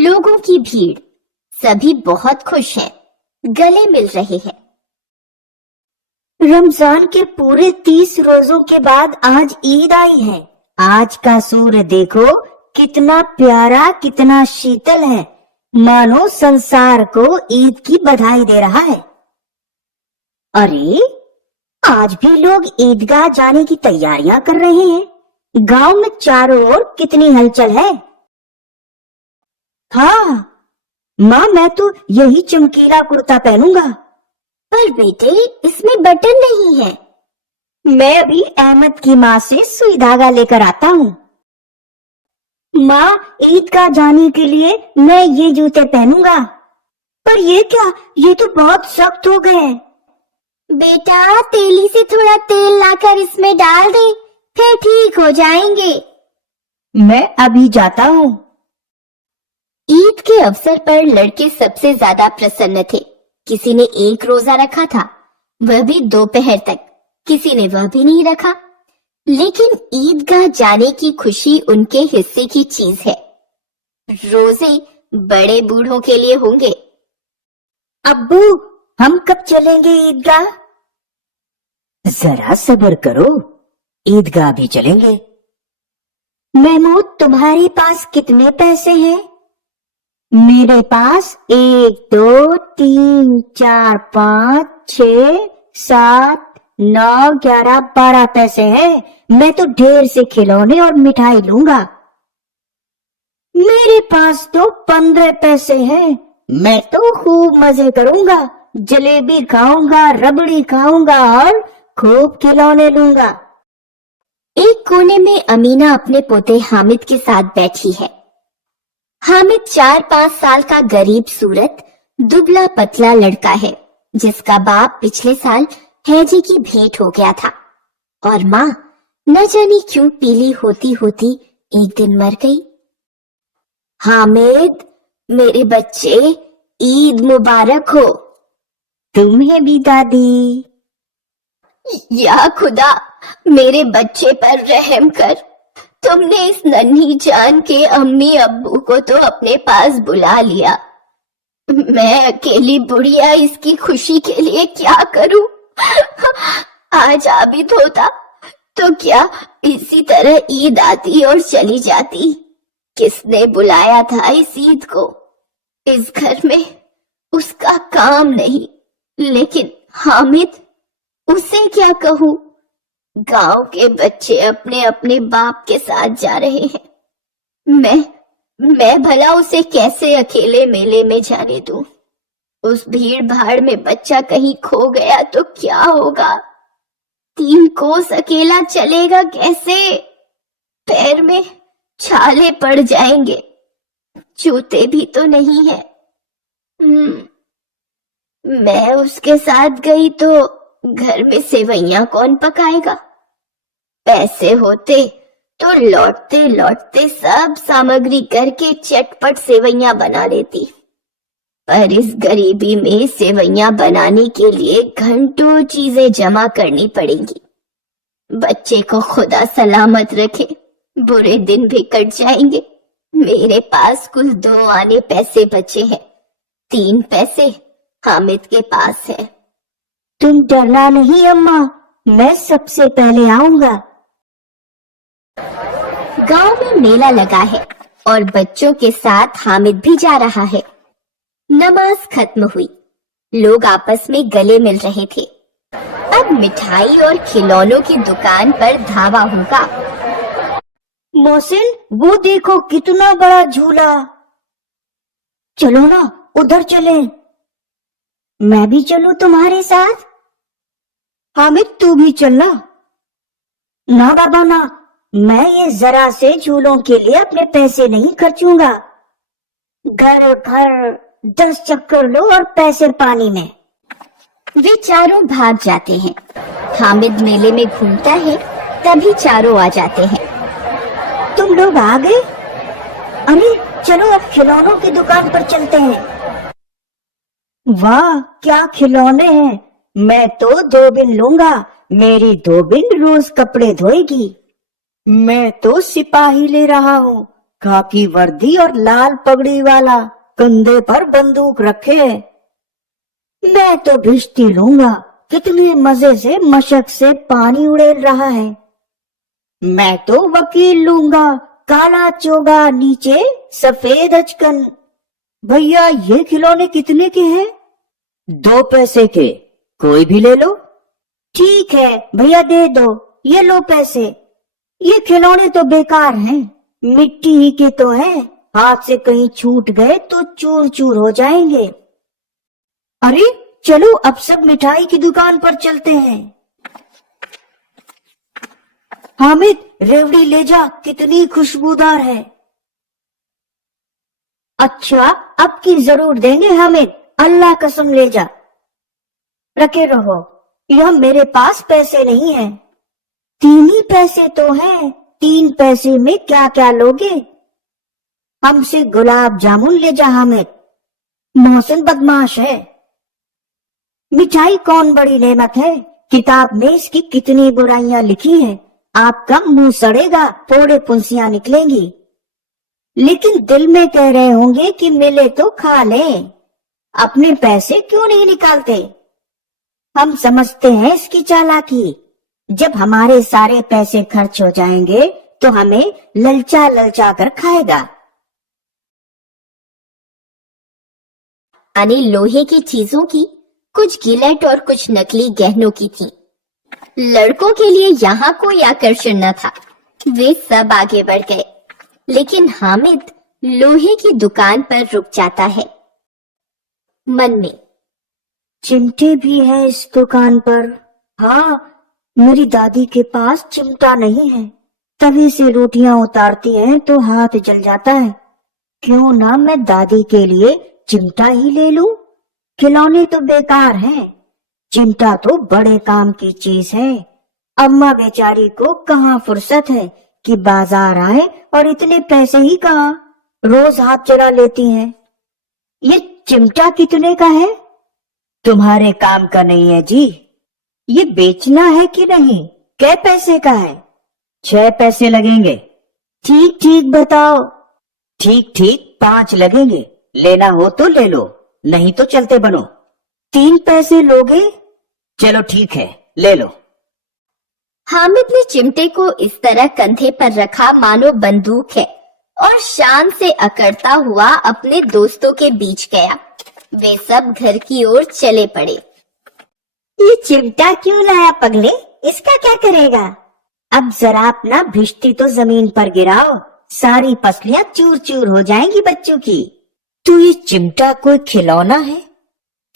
लोगों की भीड़, सभी बहुत खुश हैं, गले मिल रहे हैं। रमजान के पूरे 30 रोजों के बाद आज ईद आई है। आज का सूर्य देखो, कितना प्यारा, कितना शीतल है, मानो संसार को ईद की बधाई दे रहा है। अरे, आज भी लोग ईदगाह जाने की तैयारियां कर रहे हैं। गांव में चारों ओर कितनी हलचल है। हाँ माँ, मैं तो यही चमकीला कुर्ता पहनूंगा। पर बेटे, इसमें बटन नहीं है। मैं अभी अहमद की माँ से सुई धागा लेकर आता हूँ। माँ, ईदगाह जाने के लिए मैं ये जूते पहनूंगा। पर ये क्या, ये तो बहुत सख्त हो गए। बेटा, तेली से थोड़ा तेल लाकर इसमें डाल दे, फिर ठीक हो जाएंगे। मैं अभी जाता हूँ। ईद के अवसर पर लड़के सबसे ज्यादा प्रसन्न थे। किसी ने 1 रोजा रखा था, वह भी दोपहर तक। किसी ने वह भी नहीं रखा। लेकिन ईदगाह जाने की खुशी उनके हिस्से की चीज है। रोजे बड़े बूढ़ों के लिए होंगे। अब्बू, हम कब चलेंगे ईदगाह? जरा सब्र करो, ईदगाह भी चलेंगे। महमूद, तुम्हारे पास कितने पैसे हैं? मेरे पास 1 2 3 4 5 6 7 9 11 12 पैसे हैं। मैं तो ढेर से खिलौने और मिठाई लूंगा। मेरे पास तो 15 पैसे हैं। मैं तो खूब मजे करूंगा, जलेबी खाऊंगा, रबड़ी खाऊंगा और खूब खिलौने लूंगा। एक कोने में अमीना अपने पोते हामिद के साथ बैठी है। हामिद 4-5 साल का गरीब सूरत, दुबला पतला लड़का है, जिसका बाप पिछले साल हैजे की भेंट हो गया था और माँ न जाने क्यों पीली होती होती एक दिन मर गई। हामिद, मेरे बच्चे, ईद मुबारक हो। तुम्हें भी दादी। या खुदा, मेरे बच्चे पर रहम कर। तुमने इस नन्ही जान के अम्मी अब्बू को तो अपने पास बुला लिया। मैं अकेली बुढ़िया इसकी खुशी के लिए क्या करूं? आज आबिद होता तो क्या इसी तरह ईद आती और चली जाती। किसने बुलाया था इस ईद को? इस घर में उसका काम नहीं, लेकिन हामिद, उसे क्या कहूं? गांव के बच्चे अपने अपने बाप के साथ जा रहे हैं। मैं भला उसे कैसे अकेले मेले में जाने दूं? उस भीड़ भाड़ में बच्चा कहीं खो गया तो क्या होगा? 3 कोस अकेला चलेगा कैसे? पैर में छाले पड़ जाएंगे, जूते भी तो नहीं है। मैं उसके साथ गई तो घर में सेवइयां कौन पकाएगा? पैसे होते तो लौटते लौटते सब सामग्री करके चटपट सेवइयां बना लेती। पर इस गरीबी में सेवइयां बनाने के लिए घंटों चीजें जमा करनी पड़ेंगी। बच्चे को खुदा सलामत रखे, बुरे दिन भी कट जाएंगे। मेरे पास कुल 2 आने पैसे बचे हैं। 3 पैसे हामिद के पास है। तुम डरना नहीं अम्मा, मैं सबसे पहले आऊंगा। गांव में मेला लगा है और बच्चों के साथ हामिद भी जा रहा है। नमाज खत्म हुई, लोग आपस में गले मिल रहे थे। अब मिठाई और खिलौनों की दुकान पर धावा होगा। मोहसिन, वो देखो कितना बड़ा झूला। चलो ना, उधर चलें। मैं भी चलूं तुम्हारे साथ? हामिद, तू भी चलना। ना बाबा ना, मैं ये जरा से झूलों के लिए अपने पैसे नहीं खर्चूंगा। घर घर 10 चक्कर लो और पैसे पानी में। वे चारों भाग जाते हैं। हामिद मेले में घूमता है, तभी चारों आ जाते हैं। तुम लोग आ गए? अरे चलो, अब खिलौनों की दुकान पर चलते हैं। वाह, क्या खिलौने हैं। मैं तो 2 बिन लूंगा। मेरी 2 बिन रोज कपड़े धोएगी। मैं तो सिपाही ले रहा हूँ। खाकी वर्दी और लाल पगड़ी वाला, कंधे पर बंदूक रखे है। मैं तो भिश्ती लूंगा, कितने मजे से मशक से पानी उड़ेल रहा है। मैं तो वकील लूंगा, काला चोगा नीचे सफेद अचकन। भैया ये खिलौने कितने के हैं? 2 पैसे के, कोई भी ले लो। ठीक है भैया दे दो, ये लो पैसे। ये खिलौने तो बेकार हैं, मिट्टी ही के तो हैं, हाथ से कहीं छूट गए तो चूर चूर हो जाएंगे। अरे चलो अब सब मिठाई की दुकान पर चलते हैं। हामिद रेवड़ी ले जा, कितनी खुशबूदार है। अच्छा अब की जरूर देंगे हामिद, अल्लाह कसम ले जा। रखे रहो, यह मेरे पास पैसे नहीं है। 3 ही पैसे तो हैं, 3 पैसे में क्या क्या लोगे? हमसे गुलाब जामुन ले जा हामिद, मोहसिन बदमाश है। मिठाई कौन बड़ी नेमत है, किताब में इसकी कितनी बुराइयां लिखी है। आपका मुंह सड़ेगा, फोड़े फुंसियां निकलेंगी, लेकिन दिल में कह रहे होंगे कि मिले तो खा लें। अपने पैसे क्यों नहीं निकालते? हम समझते हैं इसकी चालाकी। जब हमारे सारे पैसे खर्च हो जाएंगे तो हमें ललचा ललचा कर खाएगा। यानी लोहे की चीजों की कुछ गिलेट और कुछ नकली गहनों की थी। लड़कों के लिए यहाँ कोई आकर्षण न था, वे सब आगे बढ़ गए, लेकिन हामिद लोहे की दुकान पर रुक जाता है। मन में, चिमटे भी है इस दुकान पर। हाँ, मेरी दादी के पास चिमटा नहीं है, तभी से रोटियां उतारती हैं तो हाथ जल जाता है। क्यों ना मैं दादी के लिए चिमटा ही ले लूं? खिलौने तो बेकार हैं, चिमटा तो बड़े काम की चीज है। अम्मा बेचारी को कहाँ फुर्सत है कि बाजार आए, और इतने पैसे ही कहाँ, रोज हाथ चला लेती हैं। ये चिमटा कितने का है? तुम्हारे काम का नहीं है जी। ये बेचना है कि नहीं? कै पैसे का है? 6 पैसे लगेंगे। ठीक ठीक बताओ। ठीक ठीक 5 लगेंगे, लेना हो तो ले लो, नहीं तो चलते बनो। 3 पैसे लोगे? चलो ठीक है, ले लो। हामिद ने चिमटे को इस तरह कंधे पर रखा मानो बंदूक है, और शान से अकड़ता हुआ अपने दोस्तों के बीच गया। वे सब घर की ओर चले पड़े। ये चिमटा क्यों लाया पगले? इसका क्या करेगा? अब जरा अपना भिश्ती तो जमीन पर गिराओ, सारी पसलियां चूर चूर हो जाएंगी बच्चों की। तो ये चिमटा कोई खिलौना है?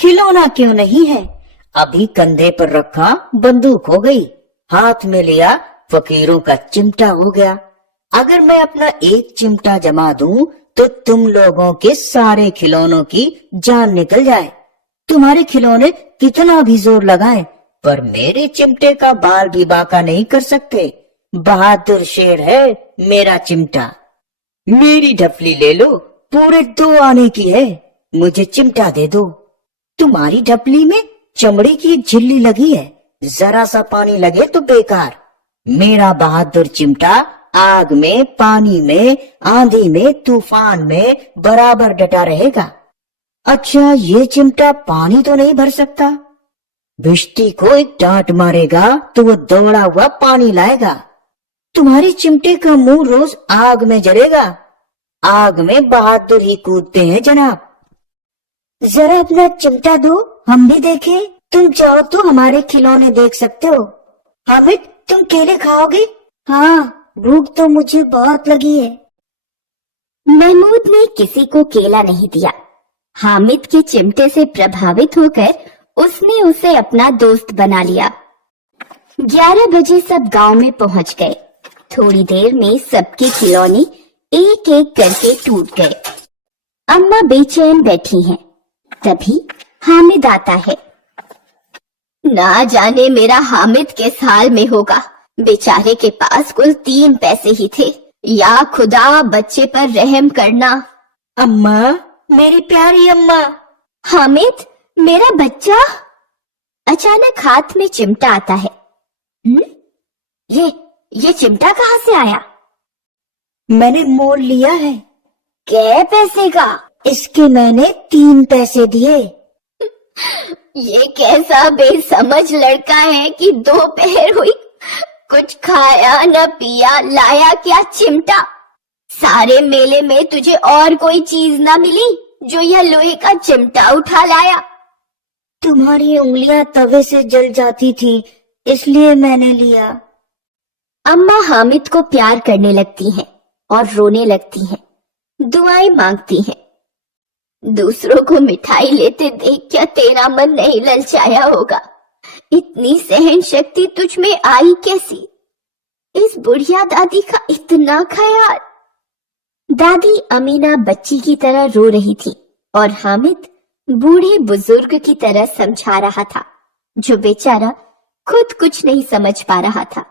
खिलौना क्यों नहीं है, अभी कंधे पर रखा बंदूक हो गई, हाथ में लिया फकीरों का चिमटा हो गया। अगर मैं अपना एक चिमटा जमा दूं तो तुम लोगों के सारे खिलौनों की जान निकल जाए। तुम्हारे खिलौने कितना भी जोर लगाएं, पर मेरे चिमटे का बाल भी बांका नहीं कर सकते। बहादुर शेर है मेरा चिमटा। मेरी ढपली ले लो, पूरे 2 आने की है, मुझे चिमटा दे दो। तुम्हारी ढपली में चमड़ी की झिल्ली लगी है, जरा सा पानी लगे तो बेकार। मेरा बहादुर चिमटा आग में, पानी में, आंधी में, तूफान में बराबर डटा रहेगा। अच्छा, ये चिमटा पानी तो नहीं भर सकता। भिश्ती को एक डांट मारेगा तो वो दौड़ा हुआ पानी लाएगा। तुम्हारे चिमटे का मुंह रोज आग में जलेगा। आग में बहादुर ही कूदते हैं जनाब। जरा अपना चिमटा दो, हम भी देखें। तुम चाहो तो हमारे खिलौने देख सकते हो। हामिद, तुम केले खाओगे? हाँ, भूख तो मुझे बहुत लगी है। महमूद ने किसी को केला नहीं दिया। हामिद के चिमटे से प्रभावित होकर उसने उसे अपना दोस्त बना लिया। 11 बजे सब गांव में पहुंच गए। थोड़ी देर में सबके खिलौने एक एक करके टूट गए। अम्मा बेचैन बैठी हैं। तभी हामिद आता है। ना जाने मेरा हामिद किस हाल में होगा, बेचारे के पास कुल 3 पैसे ही थे। या खुदा, बच्चे पर रहम करना। अम्मा, मेरी प्यारी अम्मा। हामिद, मेरा बच्चा। अचानक हाथ में चिमटा आता है। ये चिमटा कहाँ से आया? میں نے مول لیا ہے. کیا پیسے کا؟ اس کے میں نے 3 پیسے دیے. یہ کیسا بے سمجھ لڑکا ہے کہ دوپہر ہوئی کچھ کھایا نہ پیا، لایا کیا چمٹا. سارے میلے میں تجھے اور کوئی چیز نہ ملی جو یہ لوہے کا چمٹا اٹھا لایا. تمہاری انگلیاں توے سے جل جاتی تھی اس لیے میں نے لیا. اماں حامد کو پیار کرنے لگتی ہیں اور رونے لگتی ہیں، دعائیں مانگتی ہیں. دوسروں کو مٹھائی لیتے دیکھ کیا تیرا من نہیں للچایا ہوگا؟ اتنی سہن شکتی تجھ میں آئی کیسی؟ اس بڑھیا دادی کا اتنا خیال. دادی امینہ بچی کی طرح رو رہی تھی اور حامد بوڑھے بزرگ کی طرح سمجھا رہا تھا جو بیچارہ خود کچھ نہیں سمجھ پا رہا تھا.